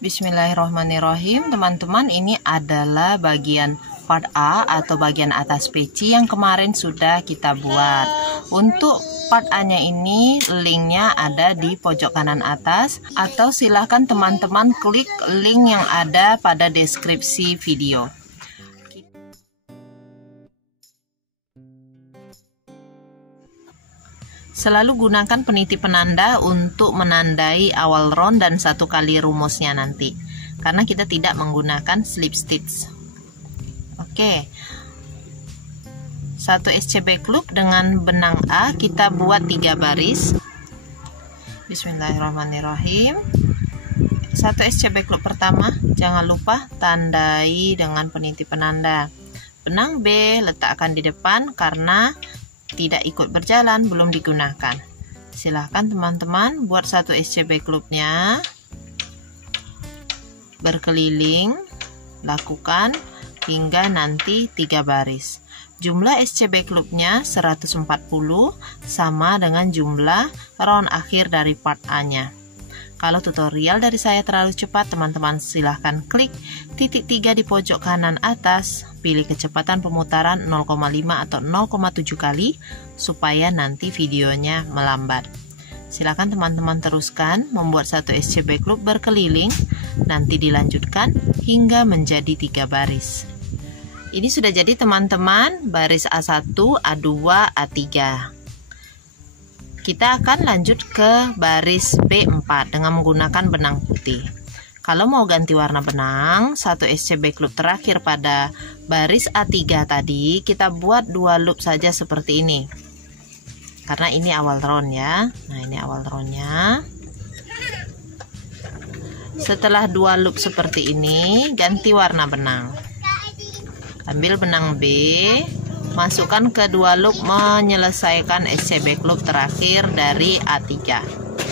Bismillahirrahmanirrahim. Teman-teman, ini adalah bagian part A atau bagian atas peci yang kemarin sudah kita buat. Untuk part A-nya ini linknya ada di pojok kanan atas, atau silahkan teman-teman klik link yang ada pada deskripsi video. Selalu gunakan peniti penanda untuk menandai awal round dan 1 kali rumusnya nanti, karena kita tidak menggunakan slip stitch. Oke, 1 SCB loop dengan benang A kita buat 3 baris. Bismillahirrahmanirrahim. 1 SCB loop pertama, jangan lupa tandai dengan peniti penanda. Benang B letakkan di depan karena tidak ikut berjalan, belum digunakan. Silahkan teman-teman buat 1 SCB loopnya berkeliling, lakukan hingga nanti 3 baris. Jumlah SCB loopnya 140, sama dengan jumlah round akhir dari part A nya. Kalau tutorial dari saya terlalu cepat, teman-teman silahkan klik titik 3 di pojok kanan atas, pilih kecepatan pemutaran 0,5 atau 0,7 kali supaya nanti videonya melambat. Silahkan teman-teman teruskan membuat 1 SCB loop berkeliling, nanti dilanjutkan hingga menjadi 3 baris. Ini sudah jadi teman-teman, baris A1, A2, A3. Kita akan lanjut ke baris B4 dengan menggunakan benang putih. Kalau mau ganti warna benang, 1 SCB loop terakhir pada baris A3 tadi kita buat 2 loop saja seperti ini. Karena ini awal round ya. Nah, ini awal roundnya. Setelah 2 loop seperti ini, ganti warna benang. Ambil benang B, masukkan ke 2 loop menyelesaikan SCB loop terakhir dari A3.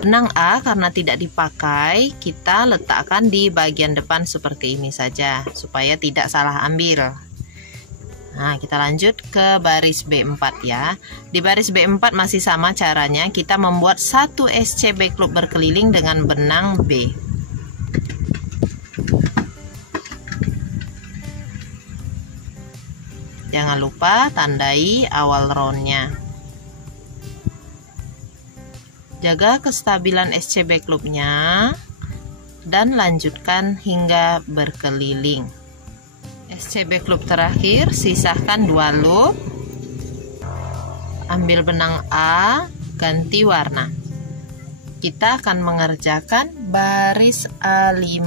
Benang A karena tidak dipakai, kita letakkan di bagian depan seperti ini saja supaya tidak salah ambil. Nah, kita lanjut ke baris B4 ya. Di baris B4 masih sama caranya, kita membuat 1 SCB loop berkeliling dengan benang B. Jangan lupa tandai awal roundnya. Jaga kestabilan SCB loopnya dan lanjutkan hingga berkeliling. SCB loop terakhir, sisakan 2 loop. Ambil benang A, ganti warna. Kita akan mengerjakan baris A5.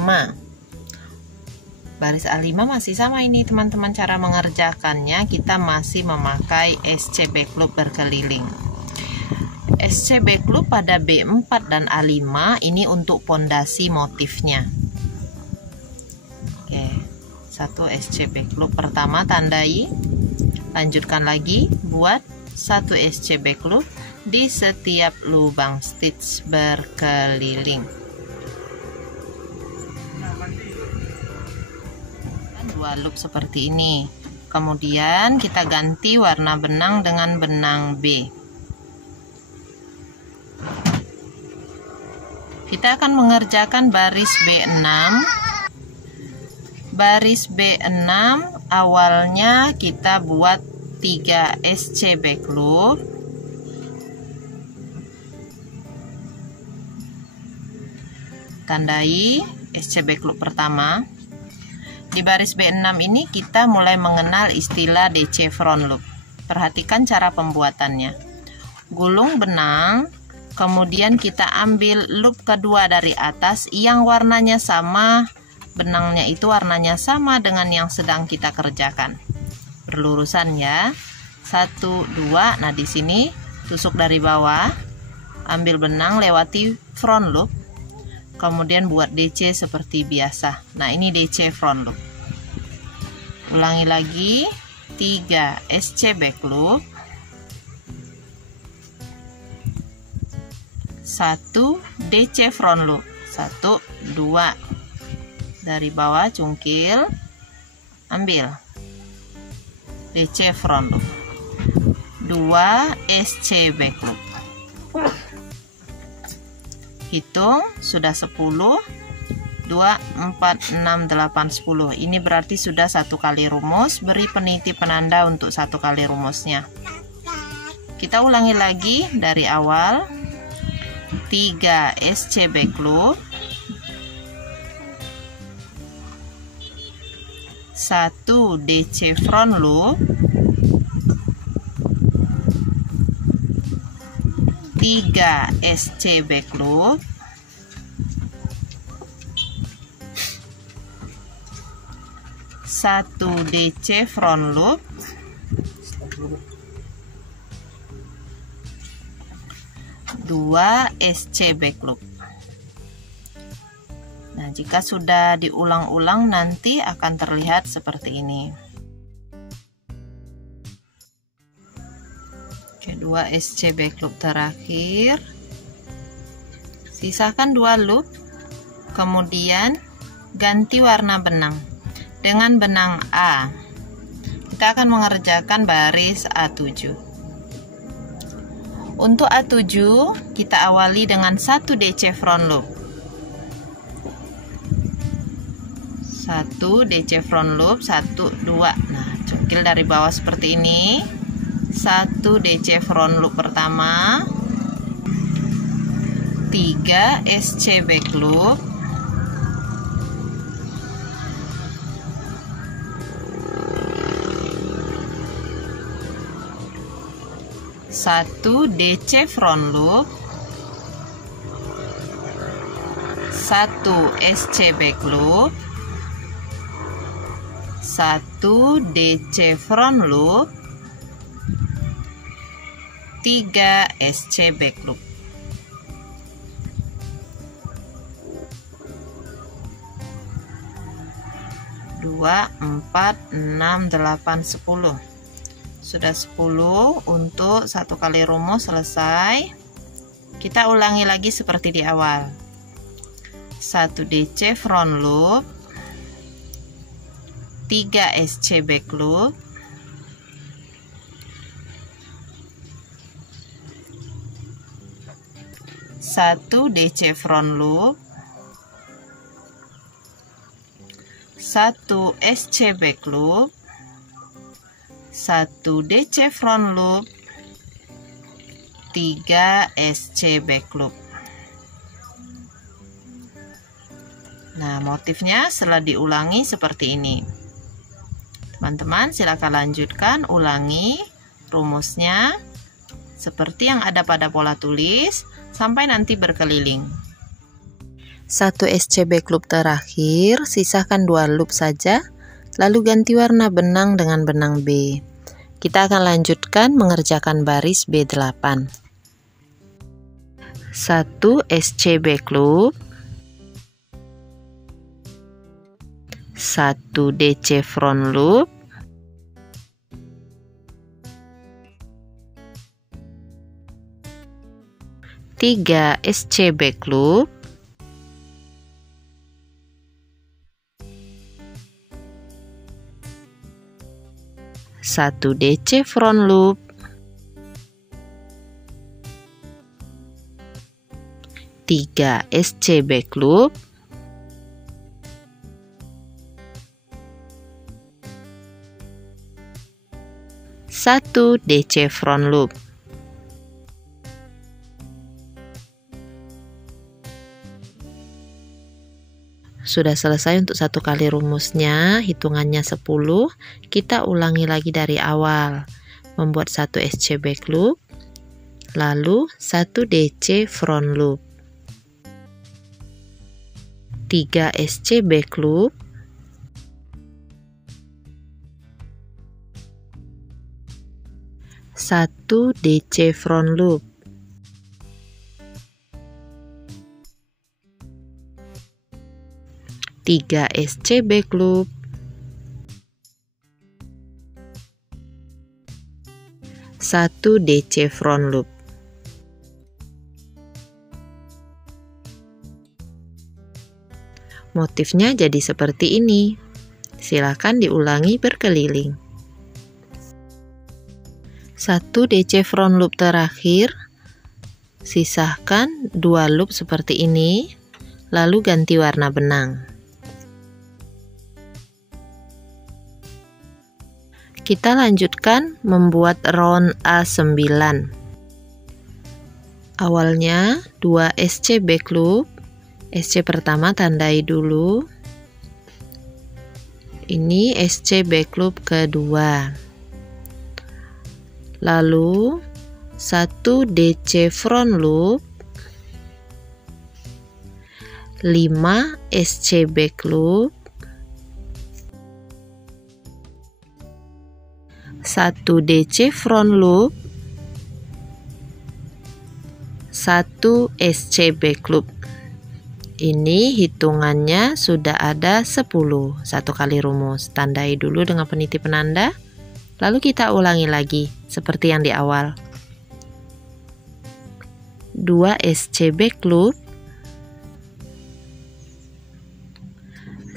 Baris A5 masih sama ini teman-teman, cara mengerjakannya kita masih memakai SCB loop berkeliling. SCB loop pada B4 dan A5 ini untuk pondasi motifnya. Oke, 1 SCB loop pertama tandai, lanjutkan lagi buat 1 SCB loop di setiap lubang stitch berkeliling. 2 loop seperti ini. Kemudian kita ganti warna benang dengan benang B. Kita akan mengerjakan baris B6. Baris B6 awalnya kita buat 3 SCB loop. Tandai SCB loop pertama. Di baris B6 ini kita mulai mengenal istilah DC front loop. Perhatikan cara pembuatannya. Gulung benang, kemudian kita ambil loop kedua dari atas yang warnanya sama, benangnya itu warnanya sama dengan yang sedang kita kerjakan. Berlurusan ya. 1, 2. Nah, di sini tusuk dari bawah, ambil benang, lewati front loop. Kemudian buat DC seperti biasa. Nah, ini DC front loop. Ulangi lagi 3 SCB loop, 1 DC front loop, 1, 2 dari bawah cungkil, ambil DC front loop, 2 SCB loop. Hitung sudah 10, 2, 4, 6, 8, 10. Ini berarti sudah 1 kali rumus. Beri peniti penanda untuk 1 kali rumusnya. Kita ulangi lagi dari awal. 3 SCB loop, 1 DC front loop, 3 SC back loop, 1 DC front loop, 2 SC back loop. Nah, jika sudah diulang-ulang nanti akan terlihat seperti ini. Kedua SC back loop terakhir. Sisakan 2 loop. Kemudian ganti warna benang dengan benang A. Kita akan mengerjakan baris A7. Untuk A7 kita awali dengan 1 DC front loop. 1 DC front loop, 1, 2. Nah, cukil dari bawah seperti ini. 1 DC front loop pertama, 3 SC back loop, 1 DC front loop, 1 SC back loop, 1 DC front loop, 3 SC back loop. Dua, 4, 6, 8, 10. Sudah 10 untuk 1 kali rumus selesai. Kita ulangi lagi seperti di awal. 1 DC front loop, 3 SC back loop, 1 DC front loop, 1 SC back loop, 1 DC front loop, 3 SC back loop. Nah, motifnya setelah diulangi seperti ini. Teman-teman, silakan lanjutkan, ulangi rumusnya seperti yang ada pada pola tulis sampai nanti berkeliling. 1 SC back loop terakhir, sisakan 2 loop saja, lalu ganti warna benang dengan benang B. Kita akan lanjutkan mengerjakan baris B8. 1 SC back loop, 1 DC front loop, 3 SC back loop, 1 DC front loop, 3 SC back loop, 1 DC front loop. Sudah selesai untuk 1 kali rumusnya, hitungannya 10. Kita ulangi lagi dari awal. Membuat 1 SC back loop, lalu 1 DC front loop, 3 SC back loop, 1 DC front loop, 3 SC back loop, 1 DC front loop. Motifnya jadi seperti ini. Silakan diulangi berkeliling. 1 DC front loop terakhir, sisahkan 2 loop seperti ini, lalu ganti warna benang. Kita lanjutkan membuat round A9. Awalnya 2 SC back loop. SC pertama tandai dulu. Ini SC back loop kedua. Lalu 1 DC front loop, 5 SC back loop, 1 DC front loop, 1 SC back loop. Ini hitungannya sudah ada 10. 1 kali rumus. Tandai dulu dengan peniti penanda, lalu kita ulangi lagi seperti yang di awal. 2 SC back loop,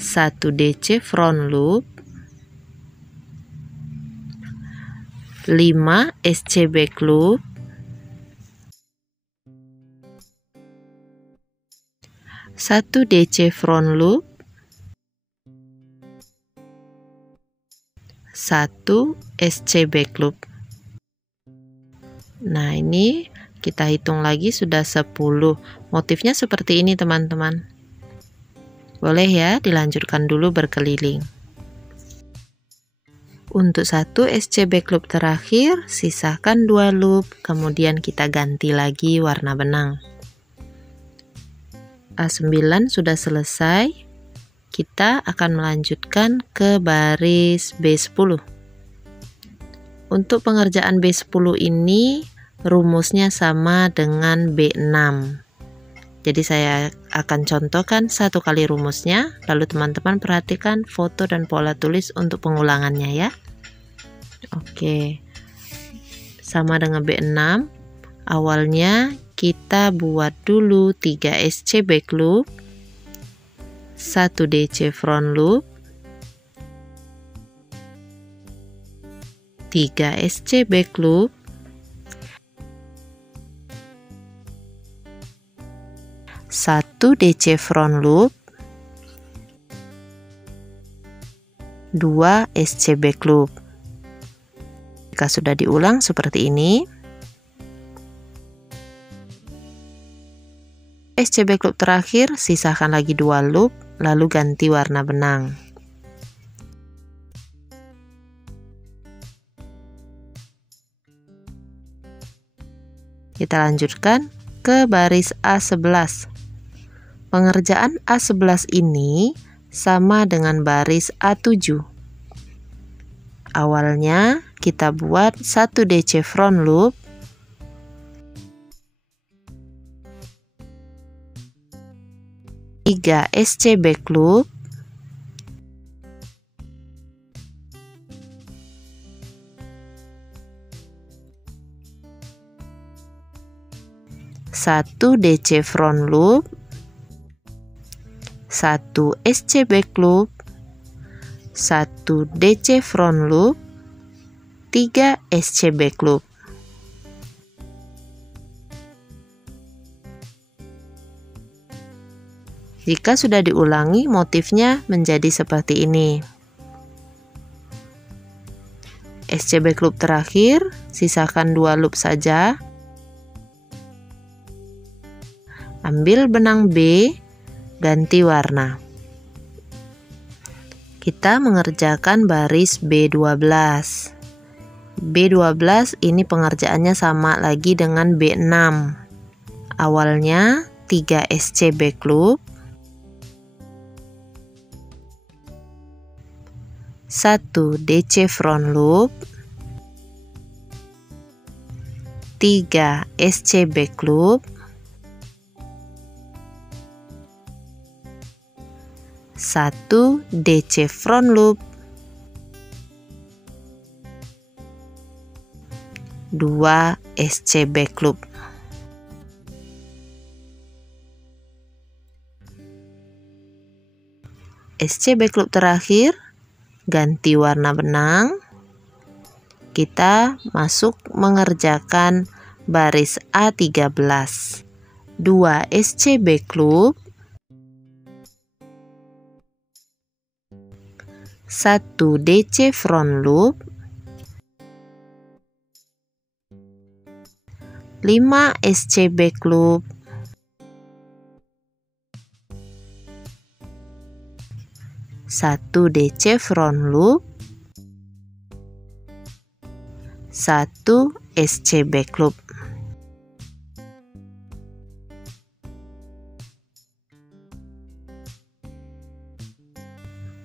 1 DC front loop, 5 SC back loop, 1 DC front loop, 1 SC back loop. Nah, ini kita hitung lagi sudah 10. Motifnya seperti ini teman-teman. Boleh ya dilanjutkan dulu berkeliling. Untuk 1 SC back loop terakhir, sisakan 2 loop, kemudian kita ganti lagi warna benang. A9 sudah selesai. Kita akan melanjutkan ke baris B10. Untuk pengerjaan B10 ini rumusnya sama dengan B6. Jadi saya akan contohkan 1 kali rumusnya, lalu teman-teman perhatikan foto dan pola tulis untuk pengulangannya ya. Oke, sama dengan B6. Awalnya kita buat dulu 3 SC back loop, 1 DC front loop, 3 SC back loop, 1 DC front loop, 2 SC back loop. Jika sudah diulang seperti ini, SC back loop terakhir sisakan lagi 2 loop, lalu ganti warna benang. Kita lanjutkan ke baris A11. Pengerjaan A11 ini sama dengan baris A7. Awalnya kita buat 1 DC front loop, 3 SC back loop, 1 DC front loop, 1 SC back loop, 1 DC front loop, 3 SC back loop. Jika sudah diulangi, motifnya menjadi seperti ini. SC back loop terakhir, sisakan 2 loop saja. Ambil benang B, ganti warna. Kita mengerjakan baris B12. B12 ini pengerjaannya sama lagi dengan B6. Awalnya 3 SC back loop, 1 DC front loop, 3 SC back loop, 1 DC front loop, 2 SC back loop. SC back loop terakhir, ganti warna benang. Kita masuk mengerjakan baris A13. 2 SC back loop, 1 DC front loop, 5 SC back loop, 1 DC front loop, 1 SC back loop.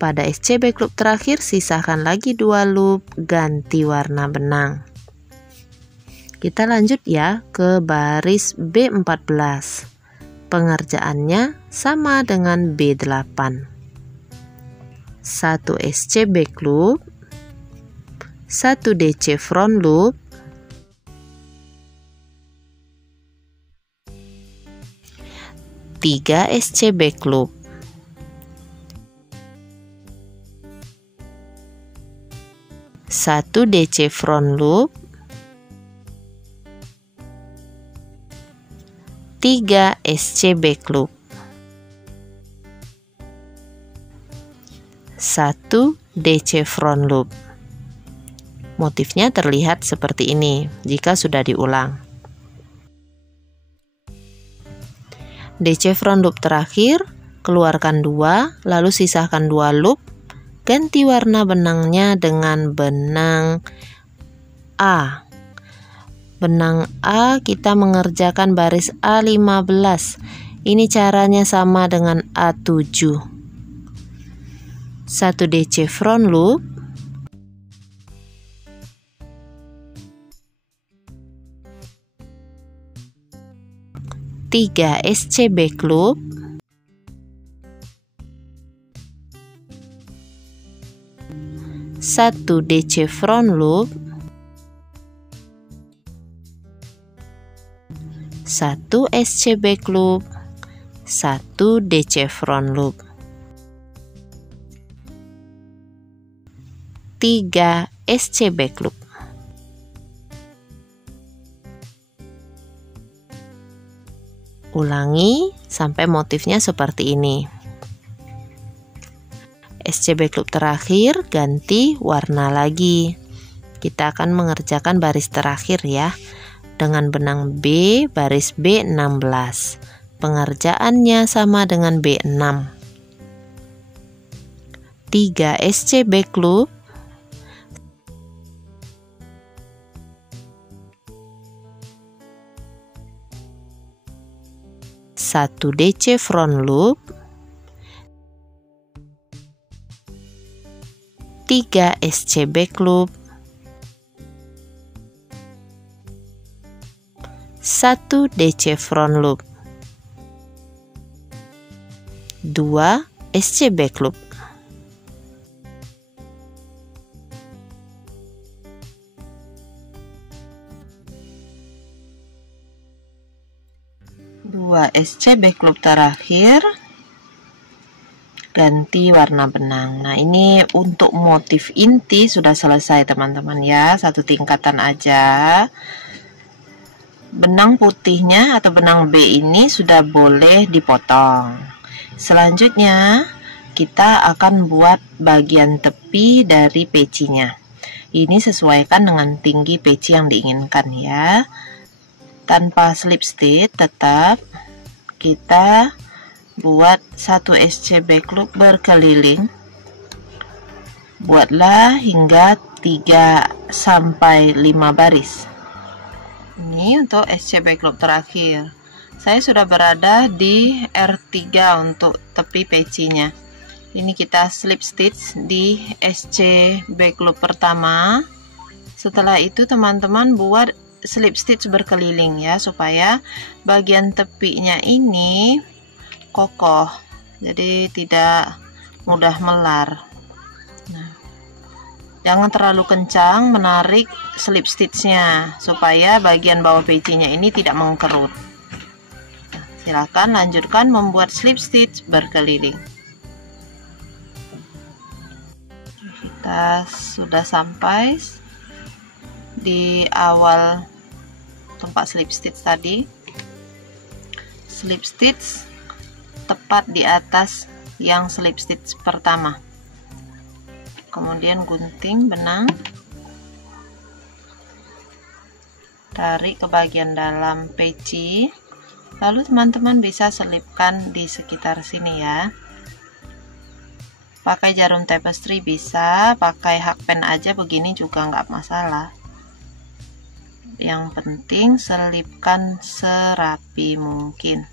Pada SC back loop terakhir sisakan lagi 2 loop, ganti warna benang. Kita lanjut ya ke baris B14. Pengerjaannya sama dengan B8. 1 SC back loop, 1 DC front loop, 3 SC back loop, 1 DC front loop, 3 SC back loop, 1 DC front loop. Motifnya terlihat seperti ini jika sudah diulang. DC front loop terakhir, keluarkan 2, lalu sisahkan 2 loop, ganti warna benangnya dengan benang A. Benang A kita mengerjakan baris A15. Ini caranya sama dengan A7. 1 DC front loop, 3 SC back loop, 1 DC front loop, 1 SC back loop, 1 DC front loop, 3 SC back loop. Ulangi sampai motifnya seperti ini. SC back loop terakhir ganti warna lagi. Kita akan mengerjakan baris terakhir ya, dengan benang B baris B16. Pengerjaannya sama dengan B6. 3 SC back loop, 1 DC front loop, 3 SC back loop, 1 DC front loop, 2 SC back loop. SC back loop terakhir, ganti warna benang. Nah, ini untuk motif inti sudah selesai teman-teman ya, satu tingkatan aja. Benang putihnya atau benang B ini sudah boleh dipotong. Selanjutnya kita akan buat bagian tepi dari pecinya. Ini sesuaikan dengan tinggi peci yang diinginkan ya. Tanpa slip stitch, tetap kita buat 1 SC back loop berkeliling. Buatlah hingga 3 sampai 5 baris. Ini untuk SC back loop terakhir. Saya sudah berada di R3 untuk tepi pecinya. Ini kita slip stitch di SC back loop pertama. Setelah itu teman-teman buat slip stitch berkeliling ya, supaya bagian tepinya ini kokoh, jadi tidak mudah melar. Nah, jangan terlalu kencang menarik slip stitchnya supaya bagian bawah pecinya ini tidak mengkerut. Nah, silakan lanjutkan membuat slip stitch berkeliling. Kita sudah sampai di awal tempat slip stitch tadi. Slip stitch tepat di atas yang slip stitch pertama. kemudian gunting benang, tarik ke bagian dalam peci, lalu teman-teman bisa selipkan di sekitar sini ya. Pakai jarum tapestry bisa, pakai hakpen aja begini juga nggak masalah. Yang penting selipkan serapi mungkin.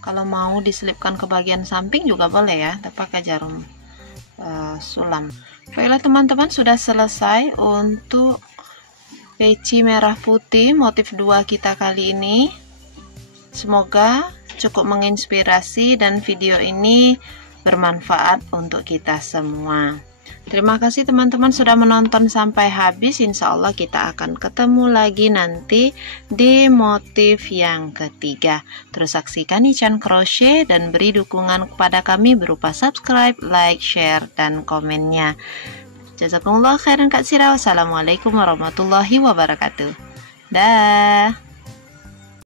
Kalau mau diselipkan ke bagian samping juga boleh ya, pakai jarum sulam. Baiklah teman-teman, sudah selesai untuk peci merah putih motif 2 kita kali ini. Semoga cukup menginspirasi dan video ini bermanfaat untuk kita semua. Terima kasih teman-teman sudah menonton sampai habis. Insya Allah kita akan ketemu lagi nanti di motif yang ketiga. Terus saksikan Ican Crochet dan beri dukungan kepada kami berupa subscribe, like, share, dan komennya. Jazakumullah khairan katsira. Wassalamualaikum warahmatullahi wabarakatuh. Dah.